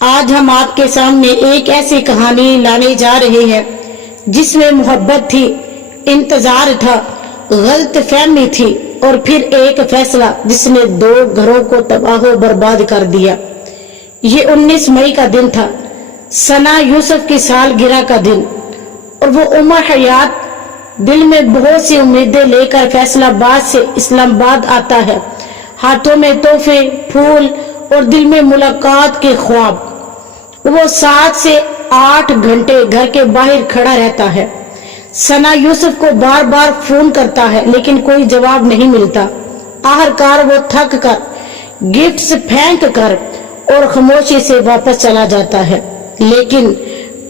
आज हम आपके सामने एक ऐसी कहानी लाने जा रहे हैं जिसमें मोहब्बत थी, इंतजार था, गलत फहमी थी और फिर एक फैसला जिसने दो घरों को तबाह बर्बाद कर दिया। ये 19 मई का दिन था, सना यूसुफ की सालगिरह का दिन, और वो उमर हयात दिल में बहुत सी उम्मीदें लेकर फैसलाबाद से इस्लामाबाद आता है। हाथों में तोहफे, फूल और दिल में मुलाकात के ख्वाब। वो 7 से 8 घंटे घर के बाहर खड़ा रहता है। सना यूसुफ को बार बार फोन करता है लेकिन कोई जवाब नहीं मिलता। आखिरकार वो थक कर, गिफ्ट्स फेंक कर और खामोशी से वापस चला जाता है। लेकिन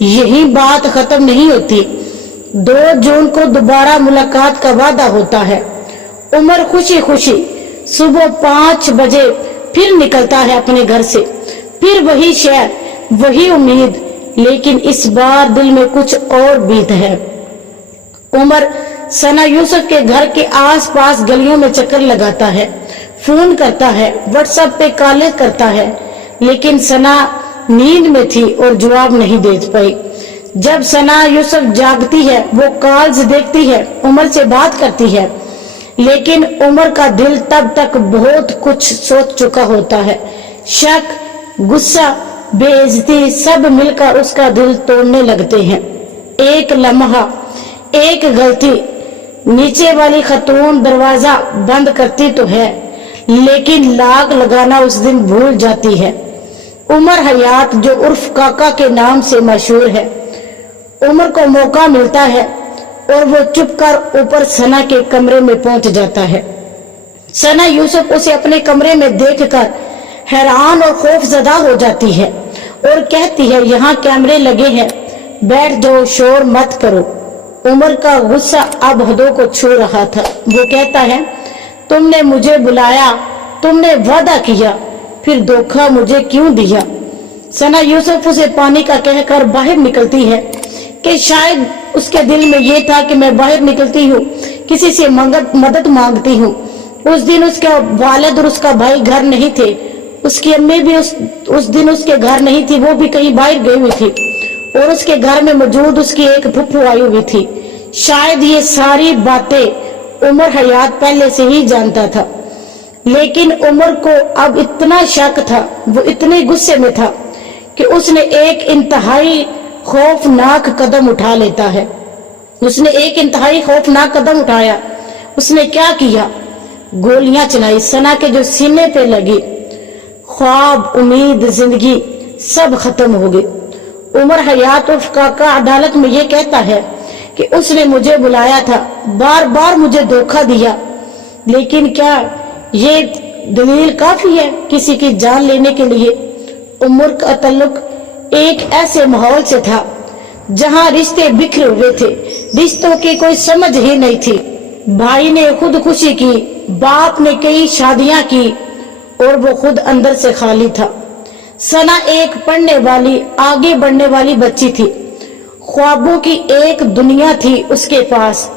यही बात खत्म नहीं होती। 2 जून को दोबारा मुलाकात का वादा होता है। उमर खुशी खुशी सुबह 5 बजे फिर निकलता है अपने घर से। फिर वही शहर, वही उम्मीद, लेकिन इस बार दिल में कुछ और बीत है। उमर सना यूसुफ के घर के आसपास गलियों में चक्कर लगाता है, फोन करता है, व्हाट्सएप पे कॉल करता है, लेकिन सना नींद में थी और जवाब नहीं दे पाई। जब सना यूसुफ जागती है, वो कॉल्स देखती है, उमर से बात करती है, लेकिन उमर का दिल तब तक बहुत कुछ सोच चुका होता है। शक, गुस्सा, बेइज्जती सब मिलकर उसका दिल तोड़ने लगते हैं। एक लम्हा, एक गलती, नीचे वाली खतून दरवाजा बंद करती तो है लेकिन लाग लगाना उस दिन भूल जाती है। उमर हयात, जो उर्फ काका के नाम से मशहूर है, उमर को मौका मिलता है और वो चुप कर ऊपर सना के कमरे में पहुंच जाता है। सना यूसुफ उसे अपने कमरे में देखकर हैरान और खौफजदा हो जाती है और कहती है, यहाँ कैमरे लगे हैं, बैठ जाओ, शोर मत करो। उमर का गुस्सा अब हदों को छू रहा था। वो कहता है, तुमने मुझे बुलाया, तुमने वादा किया, फिर धोखा मुझे क्यों दिया? सना यूसुफ उसे पानी का कहकर बाहर निकलती है कि शायद उसके दिल में ये था कि मैं बाहर निकलती हूँ, किसी से मदद मांगती हूँ। उस दिन उसका वालिद और उसका भाई घर नहीं थे। उसकी अम्मी भी उस दिन उसके घर नहीं थी, वो भी कहीं बाहर गई हुई थी और उसके घर में मौजूद उसकी एक फुफ्फू आई हुई थी। शायद ये सारी बातें उमर हयात पहले से ही जानता था, लेकिन उमर को अब इतना शक था, वो इतने गुस्से में था कि उसने एक इंतहाई खौफनाक कदम उठा लेता है। उसने एक इंतहाई खौफनाक कदम उठाया। उसने क्या किया? गोलियां चलाई। सना के जो सीने पे लगी, ख्वाब, उम्मीद, जिंदगी सब खत्म हो गई। उमर हयात उर्फ काका अदालत में ये कहता है कि उसने मुझे बुलाया था, बार बार मुझे धोखा दिया, लेकिन क्या ये दलील काफी है किसी की जान लेने के लिए? उमर का ताल्लुक एक ऐसे माहौल से था जहां रिश्ते बिखरे हुए थे, रिश्तों की कोई समझ ही नहीं थी। भाई ने खुदकुशी की, बाप ने कई शादियां की और वो खुद अंदर से खाली था। सना एक पढ़ने वाली, आगे बढ़ने वाली बच्ची थी। ख्वाबों की एक दुनिया थी उसके पास,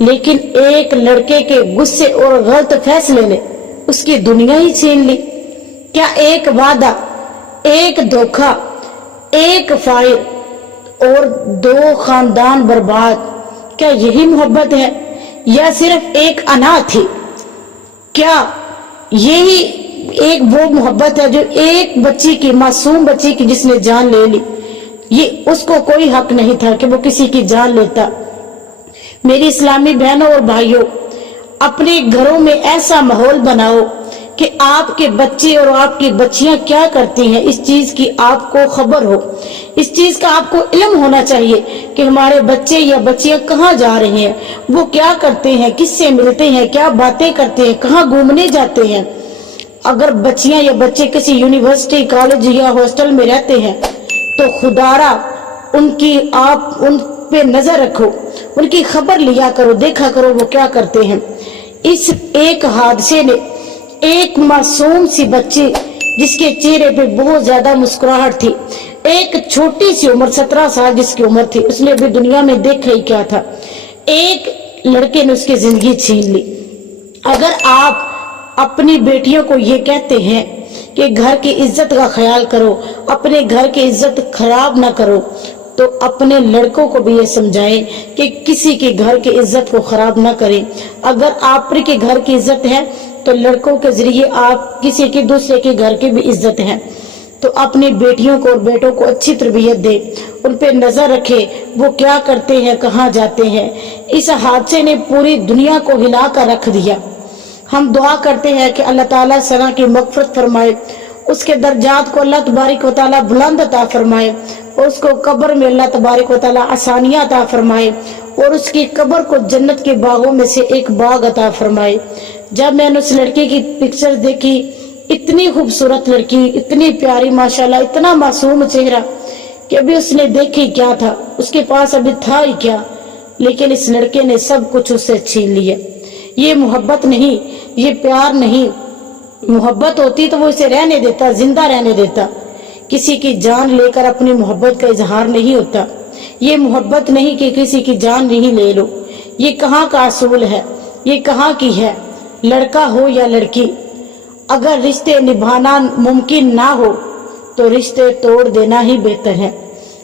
लेकिन एक लड़के के गुस्से और गलत फैसले ने उसकी दुनिया ही छीन ली। क्या एक वादा, एक धोखा, एक फायर और 2 खानदान बर्बाद, क्या यही मोहब्बत है या सिर्फ एक अना थी? क्या यही एक वो मोहब्बत है जो एक बच्ची की, मासूम बच्ची की जिसने जान ले ली? ये उसको कोई हक नहीं था कि वो किसी की जान लेता। मेरी इस्लामी बहनों और भाइयों, अपने घरों में ऐसा माहौल बनाओ कि आपके बच्चे और आपकी बच्चियां क्या करती हैं इस चीज की आपको खबर हो। इस चीज का आपको इल्म होना चाहिए कि हमारे बच्चे या बच्चियां कहाँ जा रहे हैं, वो क्या करते हैं, किससे मिलते हैं, क्या बातें करते हैं, कहाँ घूमने जाते हैं। अगर बच्चियां या बच्चे किसी यूनिवर्सिटी, कॉलेज या हॉस्टल में रहते हैं तो खुदारा आप उन पे नजर रखो, उनकी खबर लिया करो, देखा करो वो क्या करते हैं। इस एक हादसे ने एक मासूम सी बच्ची जिसके चेहरे पे बहुत ज्यादा मुस्कुराहट थी, एक छोटी सी उम्र 17 साल जिसकी उम्र थी, उसने भी दुनिया में देखा ही क्या था, एक लड़के ने उसकी जिंदगी छीन ली। अगर आप अपनी बेटियों को ये कहते हैं کہ گھر کی عزت کا خیال کرو، اپنے گھر کی عزت خراب نہ کرو، تو اپنے لڑکوں کو بھی یہ سمجھائیں کہ کسی کے گھر کی عزت کو خراب نہ کریں۔ اگر آپ کے گھر کی عزت ہے تو لڑکوں کے ذریعے آپ کسی کے دوسرے کے گھر کی بھی عزت ہے۔ تو اپنی بیٹیوں کو اور بیٹوں کو اچھی تربیت دے، ان پہ نظر رکھے، وہ کیا کرتے ہیں، کہاں جاتے ہیں۔ اس حادثے نے پوری دنیا کو ہلا کر رکھ دیا۔ ہم دعا کرتے ہیں کہ اللہ تعالیٰ ثنا کی مغفرت فرمائے، اس کے درجات کو اللہ تبارک و تعالیٰ بلند عطا فرمائے، اور اس کو قبر میں اللہ تبارک و تعالیٰ آسانیاں عطا فرمائے، اور اس کی قبر کو جنت کے باغوں میں سے ایک باغ عطا فرمائے۔ جب میں نے اس لڑکی کی پکچر دیکھی، اتنی خوبصورت لڑکی، اتنی پیاری ماشاءاللہ، اتنا معصوم چہرہ کہ ابھی اس نے دیکھی کیا تھا، اس کے پاس ابھی تھا ہی کیا، لیکن اس لڑکے نے سب کچھ اس سے چھین لیا۔ یہ محبت نہیں، یہ پیار نہیں۔ محبت ہوتی تو وہ اسے رہنے دیتا، زندہ رہنے دیتا۔ کسی کی جان لے کر اپنی محبت کا اظہار نہیں ہوتا۔ یہ محبت نہیں کہ کسی کی جان نہیں لے لو۔ یہ کہاں کا اصول ہے، یہ کہاں کی ہے؟ لڑکا ہو یا لڑکی، اگر رشتے نبھانا ممکن نہ ہو تو رشتے توڑ دینا ہی بہتر ہے،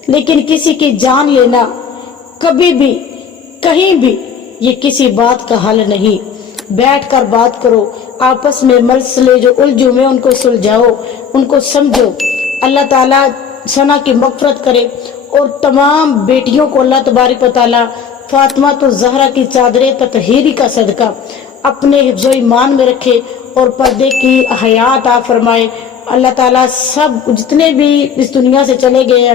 لیکن کسی کی جان لینا کبھی بھی کہیں بھی یہ کسی بات کا حل نہیں۔ بیٹھ کر بات کرو، آپس میں مسئلے جو الجھے ہوئے ان کو سلجھاؤ، ان کو سمجھو۔ اللہ تعالیٰ ثنا کی مغفرت کرے، اور تمام بیٹیوں کو اللہ تبارک و تعالیٰ فاطمہ الزہرا کی چادر تطہیری کا صدقہ اپنے حفظ و ایمان میں رکھے اور پردے کی حیات عطا فرمائے۔ اللہ تعالیٰ سب جتنے بھی اس دنیا سے چلے گئے ہیں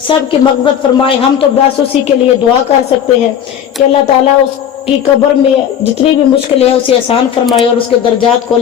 سب کی مغفرت فرمائے۔ ہم تو بس اسی کے لیے دعا کر سکتے ہیں کہ اللہ تعالیٰ اس کی قبر میں جتنی بھی مشکلیں ہیں اسے آسان فرمائے، اور اس کے درجات کو